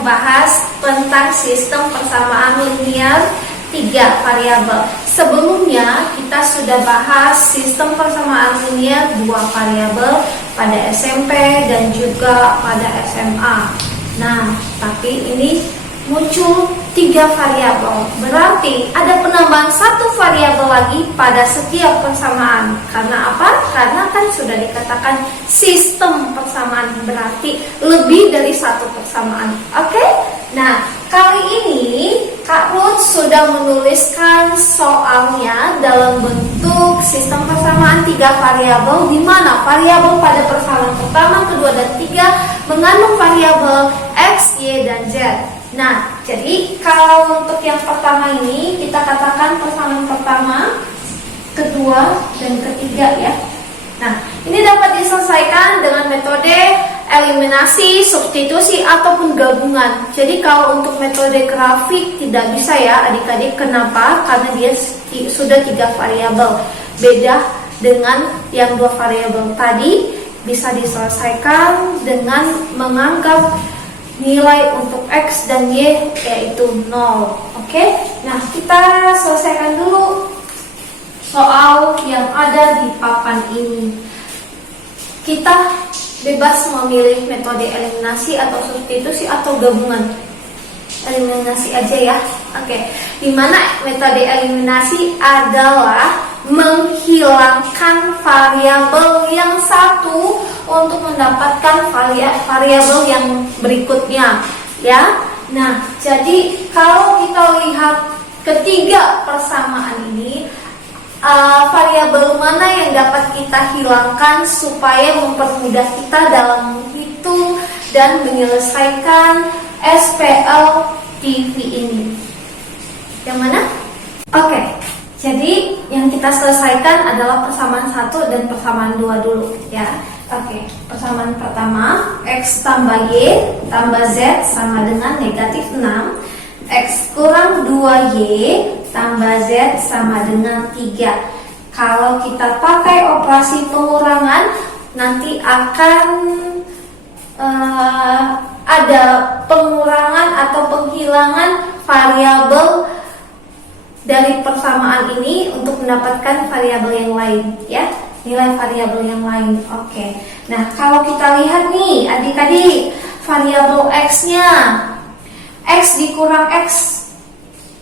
membahas tentang sistem persamaan linier 3 variabel. Sebelumnya kita sudah bahas sistem persamaan linier 2 variabel pada SMP dan juga pada SMA. Nah, tapi ini muncul 3 variabel. Berarti ada penambahan 1 variabel lagi pada setiap persamaan. Karena apa? Karena kan sudah dikatakan sistem persamaan, berarti lebih dari 1 persamaan. Oke? Nah, kali ini Kak Ruth sudah menuliskan soalnya dalam bentuk sistem persamaan 3 variabel, di mana variabel pada persamaan pertama, kedua, dan 3 mengandung variabel X, Y, dan Z. Nah, jadi kalau untuk yang pertama ini kita katakan persamaan pertama, kedua, dan ketiga ya. Nah, ini dapat diselesaikan dengan metode eliminasi, substitusi, ataupun gabungan. Jadi kalau untuk metode grafik tidak bisa ya adik-adik. Kenapa? Karena dia sudah 3 variabel. Beda dengan yang 2 variabel tadi, bisa diselesaikan dengan menganggap nilai untuk X dan Y yaitu 0. Oke? Nah, kita selesaikan dulu soal yang ada di papan ini. Kita bebas memilih metode eliminasi atau substitusi atau gabungan. Eliminasi aja ya. Oke. Dimana metode eliminasi adalah menghilangkan variabel yang satu untuk mendapatkan variabel yang berikutnya ya. Nah, jadi kalau kita lihat ketiga persamaan ini, variabel mana yang dapat kita hilangkan supaya mempermudah kita dalam menghitung dan menyelesaikan SPL TV ini? Yang mana? Oke. Jadi yang kita selesaikan adalah persamaan 1 dan persamaan 2 dulu ya. Oke, persamaan pertama X tambah Y tambah Z sama dengan negatif 6. X kurang 2Y tambah Z sama dengan 3. Kalau kita pakai operasi pengurangan, nanti akan ada pengurangan atau penghilangan variabel dari persamaan ini untuk mendapatkan variabel yang lain ya, nilai variabel yang lain. Oke. Nah, kalau kita lihat nih adik-adik, variabel X-nya, X dikurang X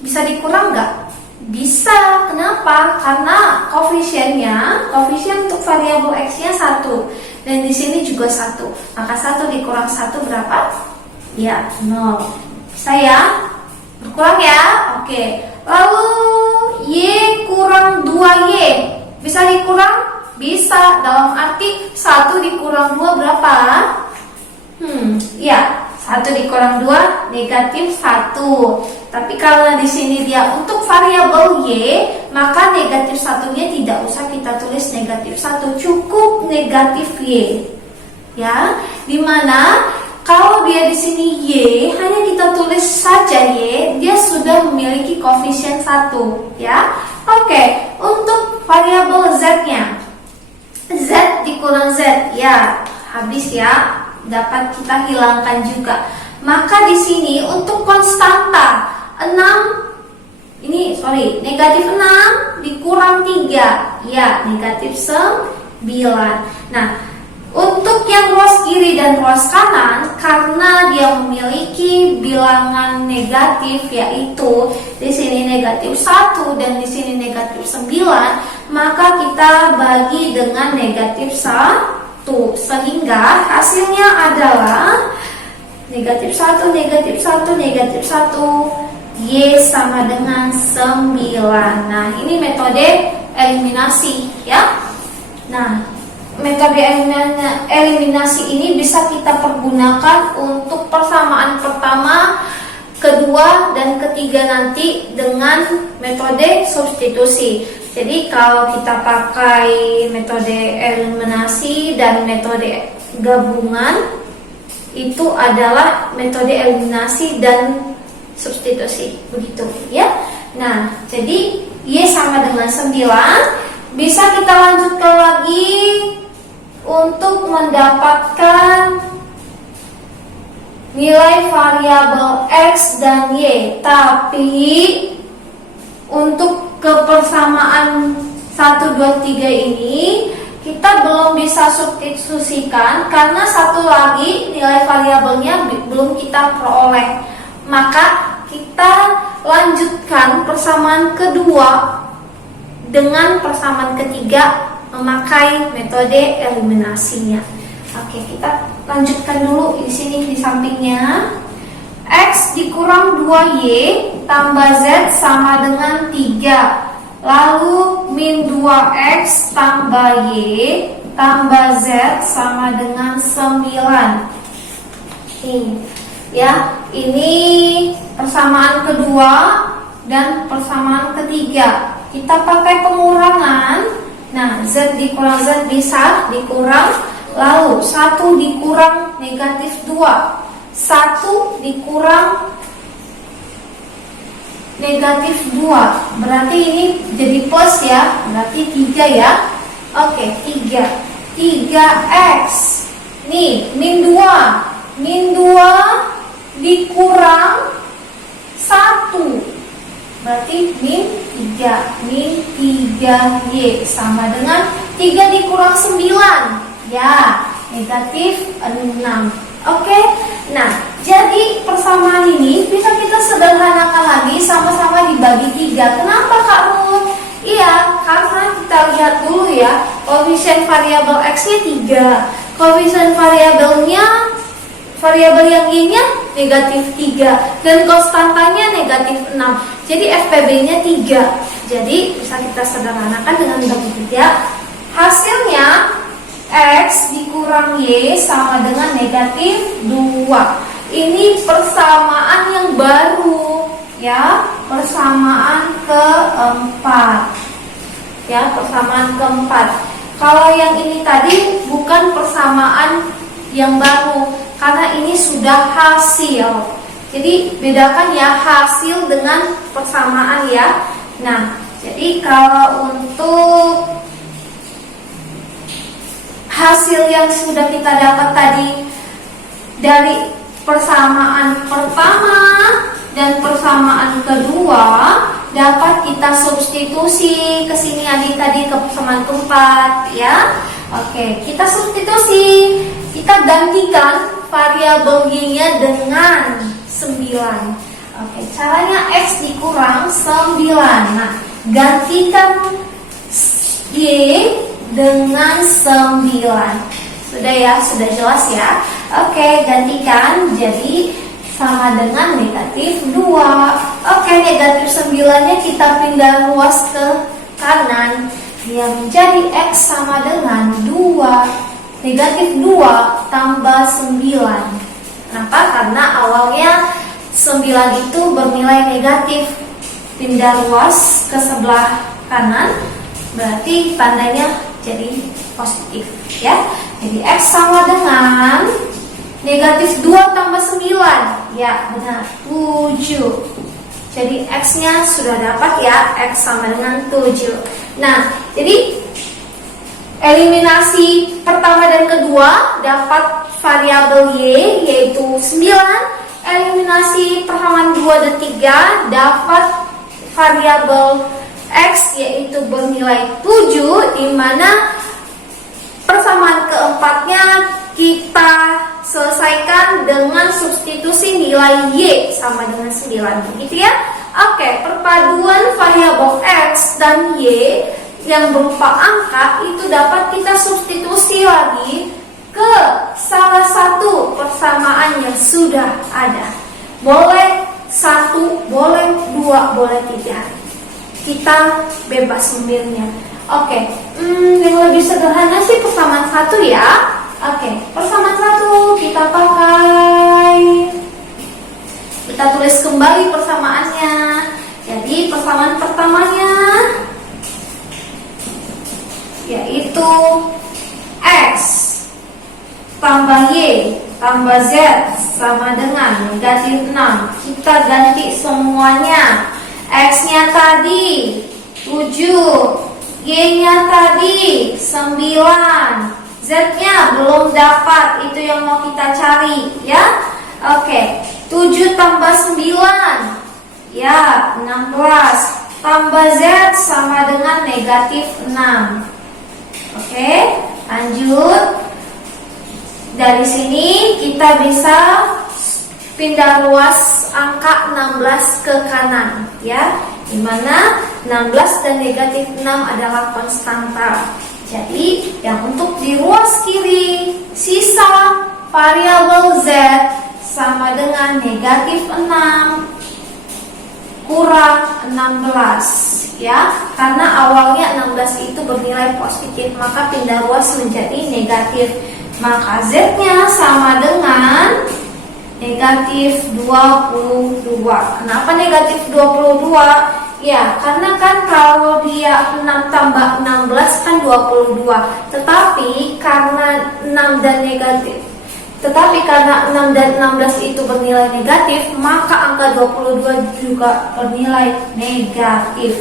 bisa dikurang nggak? Bisa. Kenapa? Karena koefisien untuk variabel X-nya 1 dan di sini juga 1. Maka 1 dikurang 1 berapa? Ya, 0. Bisa ya? Berkurang ya? Oke. Lalu Y kurang 2Y bisa dikurang? Bisa. Dalam arti 1 dikurang 2 berapa? Ya, 1 dikurang 2 negatif 1. Tapi kalau di sini dia untuk variabel Y, maka negatif 1-nya tidak usah kita tulis negatif 1, cukup negatif Y. Ya, dimana kalau dia di sini Y, hanya kita tulis saja Y, dia sudah memiliki koefisien 1, ya. Oke, untuk variabel Z-nya, Z dikurang Z, ya, habis ya, dapat kita hilangkan juga. Maka di sini untuk konstanta 6, negatif 6 dikurang 3, ya, negatif 9. Nah, untuk yang ruas kiri dan ruas kanan, karena dia memiliki bilangan negatif, yaitu di sini negatif 1 dan di sini negatif 9, maka kita bagi dengan negatif 1, sehingga hasilnya adalah negatif 1, negatif 1, negatif 1, Y sama dengan 9. Nah, ini metode eliminasi ya. Nah, metode eliminasi ini bisa kita pergunakan untuk persamaan pertama, kedua, dan ketiga nanti dengan metode substitusi. Jadi kalau kita pakai metode eliminasi dan metode gabungan, itu adalah metode eliminasi dan substitusi, begitu ya. Nah, jadi Y sama dengan 9. Bisa kita lanjutkan lagi untuk mendapatkan nilai variabel X dan Y. Tapi untuk kepersamaan 1, 2, 3 ini kita belum bisa substitusikan karena satu lagi nilai variabelnya belum kita peroleh. Maka kita lanjutkan persamaan kedua dengan persamaan ketiga memakai metode eliminasinya. Oke, kita lanjutkan dulu di sini di sampingnya. X dikurang 2Y tambah Z sama dengan 3. Lalu min 2X tambah Y tambah Z sama dengan 9. Ini ya, ini persamaan kedua dan persamaan ketiga. Kita pakai pengurangan. Nah, Z dikurang Z bisa dikurang. Lalu 1 dikurang negatif 2, 1 dikurang negatif 2, berarti ini jadi plus ya, berarti 3 ya. Oke, 3x. Nih, min 2 dikurang 1, berarti min 3y sama dengan 3 dikurang 9 ya, negatif 6. Oke, nah jadi persamaan ini bisa kita sederhanakan lagi, sama-sama dibagi 3. Kenapa Kak Ruth? Iya, karena kita lihat dulu ya, koefisien variabel X-nya 3, koefisien variabel yang Y-nya negatif 3, dan konstantanya negatif 6. Jadi FPB-nya 3. Jadi bisa kita sederhanakan dengan bagi 3. Hasilnya X dikurang Y sama dengan negatif 2. Ini persamaan yang baru ya, persamaan keempat. Ya, persamaan keempat. Kalau yang ini tadi bukan persamaan yang baru karena ini sudah hasil. Jadi bedakan ya hasil dengan persamaan ya. Nah, jadi kalau untuk hasil yang sudah kita dapat tadi dari persamaan pertama dan persamaan kedua dapat kita substitusi ke sini tadi ke persamaan keempat ya. Oke, kita substitusi, kita gantikan variabel Y-nya dengan 9. Oke, caranya X dikurang 9. Nah, gantikan Y dengan 9. Sudah ya, sudah jelas ya. Oke, gantikan jadi sama dengan negatif 2. Oke, negatif 9-nya kita pindah luas ke kanan, yang menjadi X sama dengan 2. Negatif 2 tambah 9. Kenapa? Karena awalnya 9 itu bernilai negatif. Pindah luas ke sebelah kanan, berarti tandanya jadi positif ya. Jadi X sama dengan negatif 2 tambah 9. Ya benar, 7. Jadi X-nya sudah dapat ya, X sama dengan 7. Nah, jadi eliminasi pertama dan kedua dapat variabel Y yaitu 9. Eliminasi persamaan 2 dan 3 dapat variabel X yaitu bernilai 7, di mana persamaan keempatnya kita selesaikan dengan substitusi nilai Y sama dengan 9, begitu ya. Oke, perpaduan variabel X dan Y yang berupa angka itu dapat kita substitusi lagi ke salah satu persamaan yang sudah ada. Boleh 1, boleh 2, boleh 3. Kita bebas memilihnya. Oke, yang lebih sederhana sih persamaan 1 ya. Oke, persamaan 1 kita pakai. Kita tulis kembali persamaannya. Jadi persamaan pertamanya yaitu X tambah Y tambah Z sama dengan negatif 6. Kita ganti semuanya. X-nya tadi 7, Y-nya tadi 9, Z-nya belum dapat, itu yang mau kita cari ya. Oke, 7 tambah 9, ya 16. Tambah Z sama dengan negatif 6. Oke, lanjut. Dari sini kita bisa pindah ruas angka 16 ke kanan, ya, dimana 16 dan negatif 6 adalah konstanta. Jadi yang untuk di ruas kiri, sisa variabel Z sama dengan negatif 6 kurang 16, ya, karena awalnya 16 itu bernilai positif, maka pindah ruas menjadi negatif, maka Z-nya sama dengan negatif 22. Kenapa negatif 22? Ya, karena kan kalau dia 6 tambah 16 kan 22. Tetapi karena 6 dan 16 itu bernilai negatif, maka angka 22 juga bernilai negatif.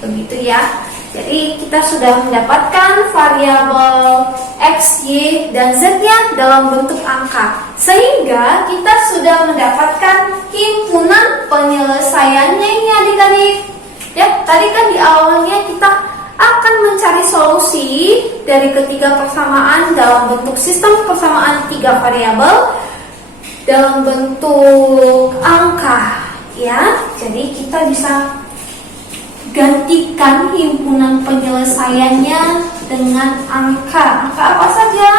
Begitu ya. Jadi kita sudah mendapatkan variabel X, Y, dan Z-nya dalam bentuk angka. Sehingga kita sudah mendapatkan himpunan penyelesaiannya ini adik-adik. Ya, tadi kan di awalnya kita akan mencari solusi dari ketiga persamaan dalam bentuk sistem persamaan 3 variabel dalam bentuk angka, ya. Jadi kita bisa gantikan himpunan penyelesaiannya dengan angka. Angka apa saja?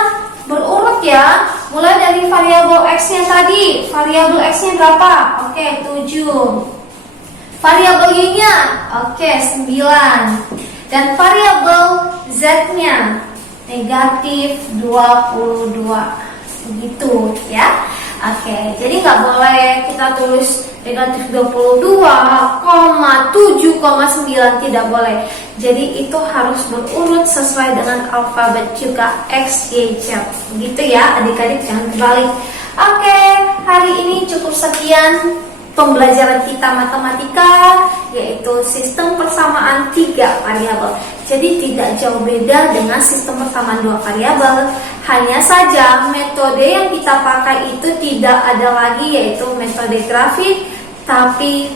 Berurut ya. Mulai dari variabel X-nya tadi. Variabel X-nya berapa? Oke, 7. Variabel Y-nya? Oke, 9. Dan variabel Z-nya negatif 22. Begitu ya. Oke, jadi nggak boleh kita tulis negatif 22,7,9, tidak boleh. Jadi itu harus berurut sesuai dengan alfabet juga X, Y, Z. Begitu ya adik-adik, jangan terbalik. Oke, hari ini cukup sekian pembelajaran kita matematika, yaitu sistem persamaan 3 variabel. Jadi tidak jauh beda dengan sistem persamaan 2 variabel. Hanya saja metode yang kita pakai itu tidak ada lagi, yaitu metode grafik, tapi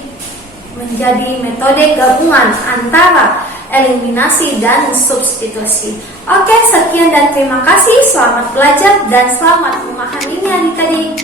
menjadi metode gabungan antara eliminasi dan substitusi. Oke, sekian dan terima kasih. Selamat belajar dan selamat memahaminya adik-adik.